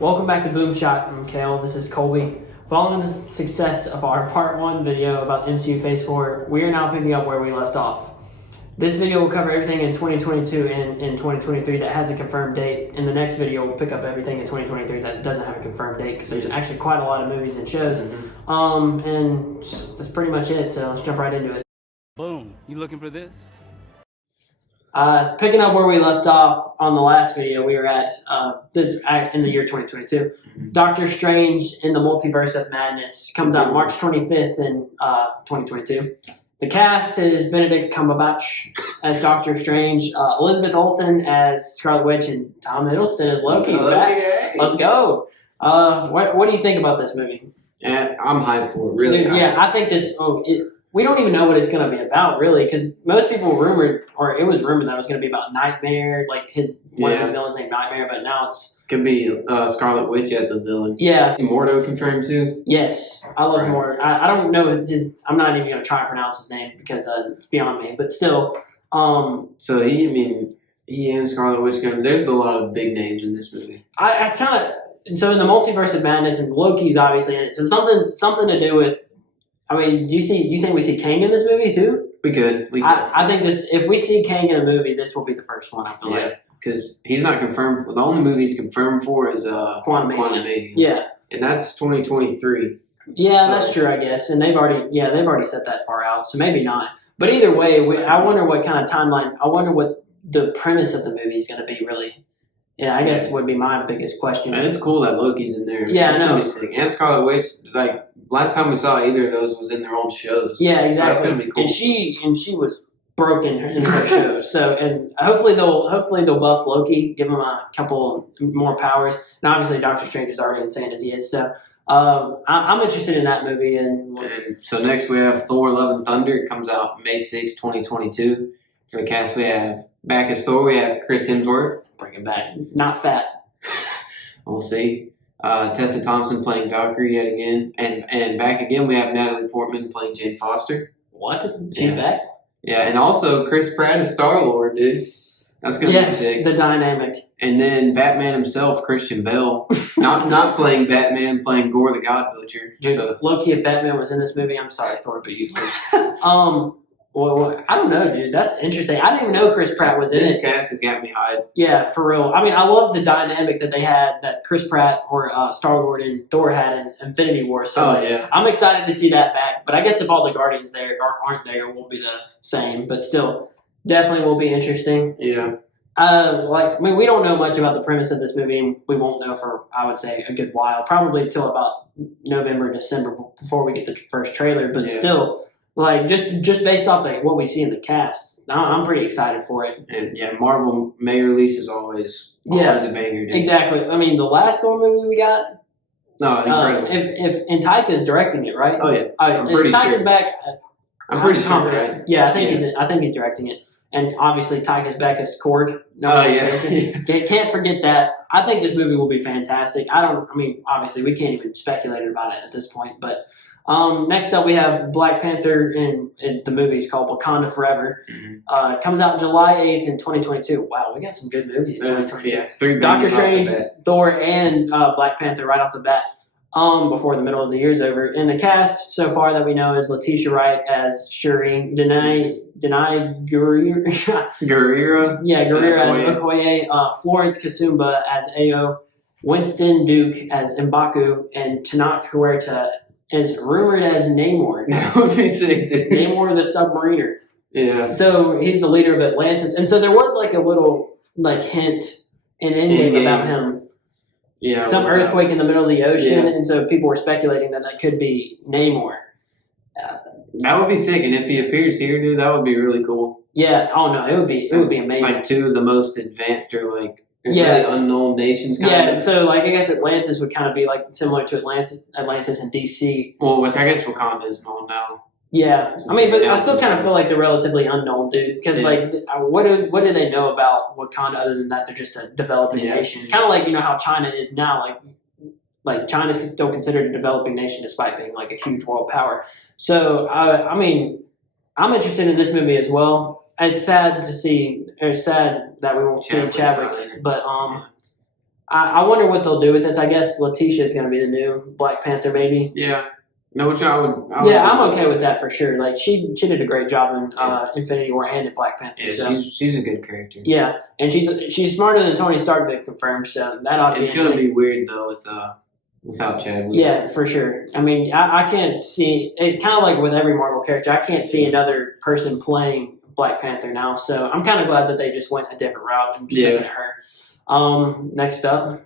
Welcome back to Boomshot and Kale. This is Colby. Following the success of our part 1 video about MCU Phase 4, we are now picking up where we left off. This video will cover everything in 2022 and in 2023 that has a confirmed date. In the next video, we'll pick up everything in 2023 that doesn't have a confirmed date because there's actually quite a lot of movies and shows. And that's pretty much it, so let's jump right into it. Boom. You looking for this? Picking up where we left off on the last video, we were at in the year 2022. Doctor Strange in the Multiverse of Madness comes out March 25th in 2022. The cast is Benedict Cumberbatch as Doctor Strange, Elizabeth Olsen as Scarlet Witch, and Tom Hiddleston as Loki. Let's go. What do you think about this movie? Yeah, I'm hyped for it. Really. Yeah, I think this. We don't even know what it's going to be about, really, because most people it was rumored that it was going to be about Nightmare, like one of his villains named Nightmare, but now it's could be Scarlet Witch as a villain. Yeah. Immorto confirmed too. Yes, I love Immorto. I don't know his. I'm not even going to try and pronounce his name because it's beyond me. But still. So he and Scarlet Witch. There's a lot of big names in this movie. I kind of. So in the Multiverse of Madness, and Loki's obviously in it. So something to do with. I mean, do you think we see Kang in this movie too? We could. I think if we see Kang in a movie, this will be the first one. I feel like. Because he's not confirmed. The only movie he's confirmed for is Quantumania. Yeah. And that's 2023. Yeah, that's true, I guess. And they've already set that far out, so maybe not. But either way, I wonder what kind of timeline. I wonder what the premise of the movie is going to be. Really. Yeah, I guess would be my biggest question. And it's cool that Loki's in there. Yeah, I know. And Scarlet Witch, like last time we saw either of those was in their own shows. Yeah, exactly. So that's gonna be cool. And she was broken in her shows. So and hopefully they'll buff Loki, give him a couple more powers. And obviously Doctor Strange is already insane as he is. So I'm interested in that movie. And so next we have Thor: Love and Thunder. It comes out May 6, 2022. For the cast, we have back as Thor. We have Chris Hemsworth. Bring him back. Not fat. We'll see. Tessa Thompson playing Valkyrie yet again. And back again, we have Natalie Portman playing Jane Foster. What? She's back? Yeah, and also Chris Pratt is Star-Lord, dude. That's going to be sick. The dynamic. And then Batman himself, Christian Bale. not playing Batman, playing Gore the God Butcher. Dude, so. Loki, if Batman was in this movie, I'm sorry, Thor, but you first. Well, I don't know, dude. That's interesting. I didn't even know Chris Pratt was in it. This cast has got me hyped. Yeah, for real. I mean, I love the dynamic that they had, that Chris Pratt or Star-Lord and Thor had in Infinity War. So I'm excited to see that back. But I guess if all the Guardians there aren't there, it won't be the same. But still, definitely will be interesting. Yeah. We don't know much about the premise of this movie, and we won't know for, I would say, a good while. Probably until about November, December, before we get the first trailer. But still... just based off what we see in the cast, I'm pretty excited for it. And Marvel May release is always a banger. Dude. Exactly. I mean, the last Thor movie we got. No, incredible. If Taika's directing it, right? Oh yeah. I'm pretty sure. Taika's back. I'm pretty sure. Right? Yeah, I think he's directing it, and obviously Taika's back as Korg. Can't forget that. I think this movie will be fantastic. Obviously we can't even speculate about it at this point, but. Next up, we have Black Panther in the movie. It's called Wakanda Forever. Mm-hmm. Comes out July 8th in 2022. Wow, we got some good movies in 2022. Yeah, 3 Doctor Strange, Thor, and Black Panther right off the bat before the middle of the year's over. And the cast so far that we know is Letitia Wright as Shuri, Denai Guerrero. Guerrero as Okoye, Florence Kasumba as Ayo, Winston Duke as M'Baku, and Tanakh Huerta is rumored as Namor. That would be sick, dude. Namor the Submariner. Yeah. So he's the leader of Atlantis. And so there was a little hint in Endgame about him. Yeah. Some earthquake in the middle of the ocean, and so people were speculating that could be Namor. That would be sick, and if he appears here, dude, that would be really cool. Yeah. Oh no, it would be amazing. Like two of the most advanced or really unknown nations. So I guess Atlantis would kind of be similar to Atlantis and DC. Well, which I guess Wakanda is known now. Yeah, but I still kind of feel like they're relatively unknown, dude. Because what do they know about Wakanda other than that they're just a developing nation? Kind of how China is now. Like China's still considered a developing nation despite being a huge world power. So I'm interested in this movie as well. It's sad that we won't see Chadwick, but I wonder what they'll do with this. I guess Letitia is going to be the new Black Panther, maybe. Yeah. No, which I would Yeah, I'm okay with that for sure. Like she did a great job in Infinity War and in Black Panther. Yeah, so. she's a good character. Yeah, and she's smarter than Tony Stark. They've confirmed, so that ought to It's be. gonna be weird though without Chadwick. Yeah, for sure. I mean, I can't see it. Kind of like with every Marvel character, I can't see another person playing Black Panther now. So I'm kind of glad that they just went a different route and just making it her. Next up.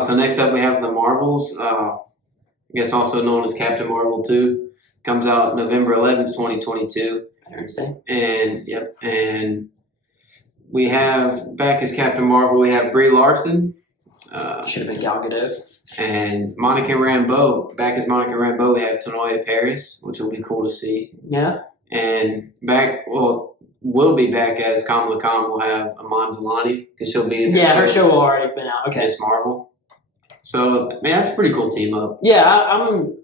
So next up we have the Marvels. I guess also known as Captain Marvel 2, comes out November 11th, 2022. Veterans Day. And we have back as Captain Marvel, we have Brie Larson. Should have been Gal Gadot. And Monica Rambeau. Back as Monica Rambeau, we have Tanoia Paris, which will be cool to see. Yeah. And will be back as Kamala Khan. We'll have Iman Vellani because she'll be in her show will already been out. Okay. Miss Marvel. So, man, that's a pretty cool team up. Yeah,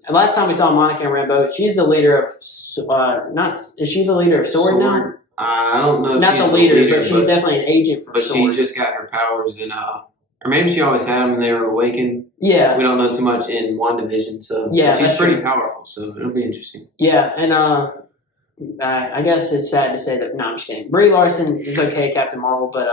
last time we saw Monica Rambeau, she's the leader of, is she the leader of SWORD now? I don't know. Not the leader, but she's definitely an agent for but SWORD. But she just got her powers in, or maybe she always had them and they were awakened. Yeah. We don't know too much in WandaVision, so yeah, she's pretty powerful, so it'll be interesting. Yeah, and I guess it's sad to say that, no, I'm just kidding. Brie Larson is okay, Captain Marvel, but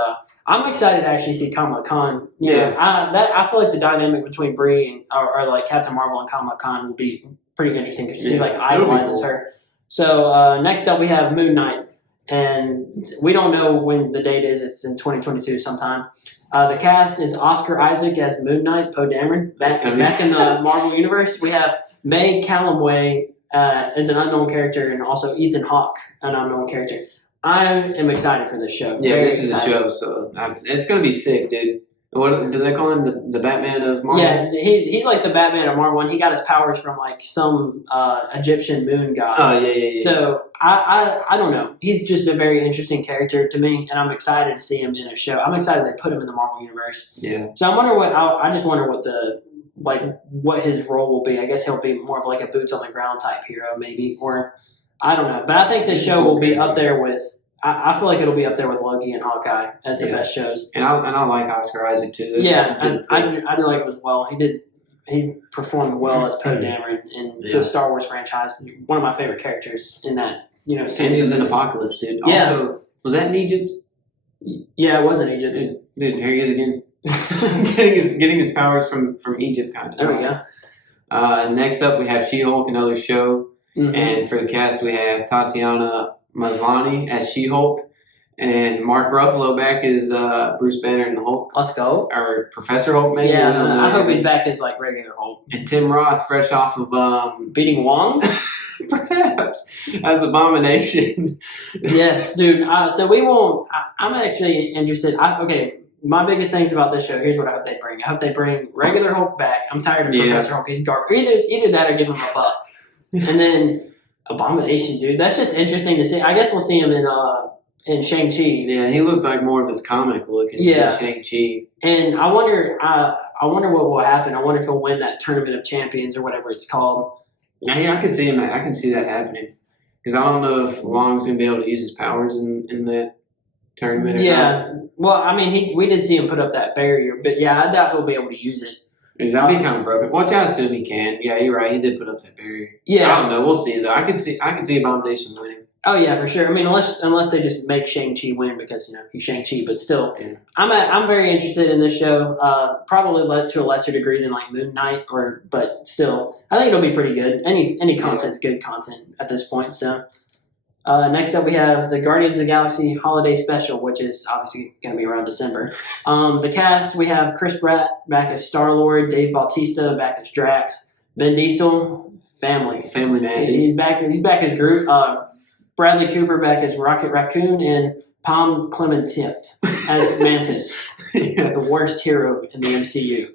I'm excited to actually see Kamala Khan. I feel like the dynamic between Brie and or like Captain Marvel and Kamala Khan will be pretty interesting because she like idolizes her. So next up we have Moon Knight, and we don't know when the date is. It's in 2022 sometime. The cast is Oscar Isaac as Moon Knight, Poe Dameron. Back in the Marvel universe, we have May Calloway as an unknown character, and also Ethan Hawke, an unknown character. I am excited for this show. Yeah, this is a show, so it's gonna be sick, dude. What do they call him? The Batman of Marvel? Yeah, he's like the Batman of Marvel, and he got his powers from like some Egyptian moon god. Oh yeah. So I don't know. He's just a very interesting character to me, and I'm excited to see him in a show. I'm excited they put him in the Marvel universe. Yeah. So I just wonder what his role will be. I guess he'll be more of like a boots on the ground type hero, maybe, or I don't know. But I think this show will be up there with. I feel like it'll be up there with Loki and Hawkeye as the best shows. And I like Oscar Isaac too. I do like him as well. He performed well as Poe Dameron in the Star Wars franchise. One of my favorite characters in that series. And he was in Apocalypse, dude. Yeah. Also, was that in Egypt? Yeah, it was in Egypt. Dude, here he is again. getting his powers from Egypt, kind of. There we go. Next up, we have She-Hulk, another show. Mm-hmm. And for the cast, we have Tatiana Maslany as She-Hulk, and Mark Ruffalo back as Bruce Banner and the Hulk. Let's go. Or Professor Hulk, maybe. Yeah, I hope he's back as like regular Hulk. And Tim Roth, fresh off of beating Wong, perhaps as Abomination. Yes, dude. So we won't. I'm actually interested. Okay. My biggest things about this show, here's what I hope they bring. I hope they bring regular Hulk back. I'm tired of Professor Hulk. He's garbage. Either that or give him a buff. And then Abomination, dude. That's just interesting to see. I guess we'll see him in Shang-Chi. Yeah, he looked like more of his comic look in Shang-Chi. And I wonder what will happen. I wonder if he'll win that Tournament of Champions or whatever it's called. Yeah, I can see him. I can see that happening. Because I don't know if Wong's gonna be able to use his powers in that tournament. Yeah. Well, I mean, we did see him put up that barrier, but yeah, I doubt he'll be able to use it. That'd be kind of broken. Well, I assume he can. Yeah, you're right. He did put up that barrier. Yeah. I don't know. We'll see though. I can see Abomination winning. Oh yeah, for sure. I mean, unless they just make Shang-Chi win because he's Shang-Chi, but still, I'm very interested in this show. Probably to a lesser degree than like Moon Knight, but still, I think it'll be pretty good. Any content's good content at this point. So. Next up, we have the Guardians of the Galaxy Holiday Special, which is obviously going to be around December. The cast, we have Chris Pratt back as Star-Lord, Dave Bautista back as Drax, Vin Diesel, Family Man. He's back as Groot, Bradley Cooper back as Rocket Raccoon, and Pom Klementieff as Mantis, the worst hero in the MCU.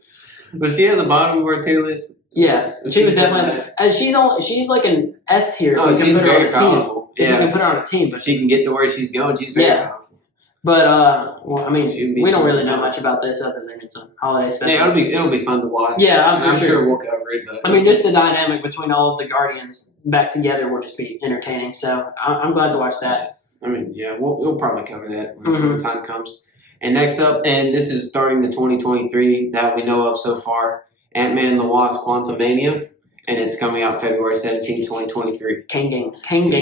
Was she at the bottom of our tier list? Yeah, she was definitely. And she's like an S tier. Oh, she's very powerful. You can put her on a team, but she can get to where she's going. She's very powerful. But I mean, we don't really know much about this other than it's a holiday special. Yeah, it'll be fun to watch. Yeah, I'm sure we'll cover it. But I mean, just the dynamic between all of the Guardians back together will just be entertaining. So I'm glad to watch that. I mean, yeah, we'll probably cover that when the time comes. And next up, and this is starting the 2023 that we know of so far, Ant-Man and the Wasp: Quantumania, and it's coming out February 17, 2023. Kang gang.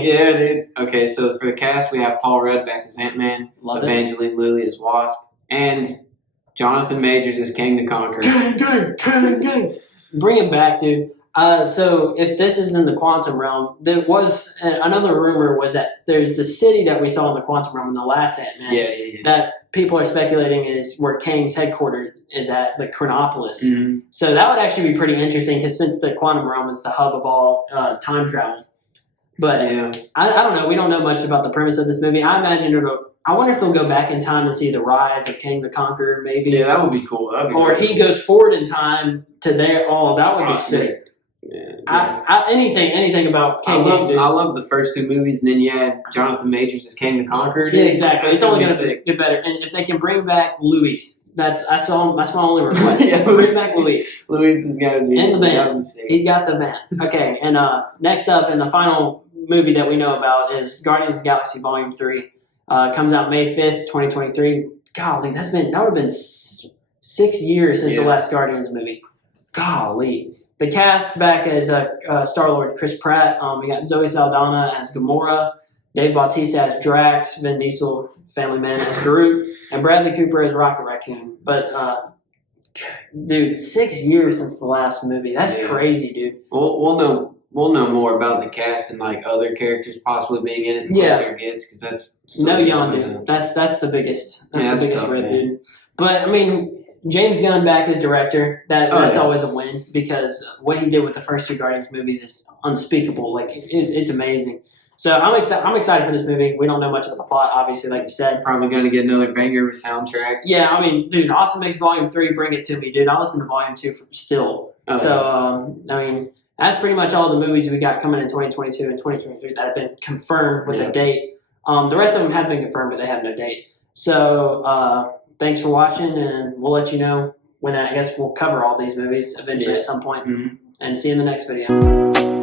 Yeah, dude. Okay, so for the cast, we have Paul Rudd back as Ant-Man, Love it. Evangeline Lilly as Wasp, and Jonathan Majors as Kang the Conqueror. Gang. Bring it back, dude. So if this is in the quantum realm, there was another rumor was that there's a city that we saw in the quantum realm in the last Ant-Man Yeah. that people are speculating is where Kang's headquarters is at, the Chronopolis. Mm-hmm. So that would actually be pretty interesting because since the quantum realm is the hub of all time travel. But Yeah. I don't know. We don't know much about the premise of this movie. I imagine I wonder if they'll go back in time and see the rise of Kang the Conqueror, maybe. Yeah, that would be cool. That'd be Or really he cool. goes forward in time to there. Oh, that would be sick. Yeah. Anything about I Kang. love the first two movies, and then you had Jonathan Majors as Kang the Conqueror. Yeah, dude. exactly. That's It's only be gonna sick. get better. And if they can bring back Luis, that's all. That's my only request. Yeah, Bring back Luis. Luis is gonna be In the van. that'd be sick. He's got the van. Okay, and next up, and the final movie that we know about is Guardians of the Galaxy Volume 3. Comes out May 5th, 2023. Golly, that would have been 6 years since the Yeah. last Guardians movie. Golly. The cast back as Star-Lord Chris Pratt. We got Zoe Saldana as Gamora, Dave Bautista as Drax, Vin Diesel, Family Man as Groot, and Bradley Cooper as Rocket Raccoon. But dude, 6 years since the last movie. That's Yeah. crazy, dude. We'll know more about the cast and like other characters possibly being in it the Yeah. closer it gets, because that's still No gets young amazing. dude. That's the biggest. That's Yeah, the that's biggest tough, rip, man. dude. But I mean, James Gunn back as director. That's yeah. always a win because what he did with the first two Guardians movies is unspeakable. Like it's amazing. So I'm excited for this movie. We don't know much of the plot, obviously, like you said. Probably gonna get another banger of a soundtrack. Yeah, I mean, dude, Awesome Mix Volume 3, bring it to me, dude. I'll listen to Volume 2 still. Oh, So, I mean, that's pretty much all the movies we got coming in 2022 and 2023 that have been confirmed with Yeah. a date. The rest of them have been confirmed, but they have no date. So, thanks for watching, and we'll let you know when I guess we'll cover all these movies eventually Yeah. at some point. Mhm. And see you in the next video.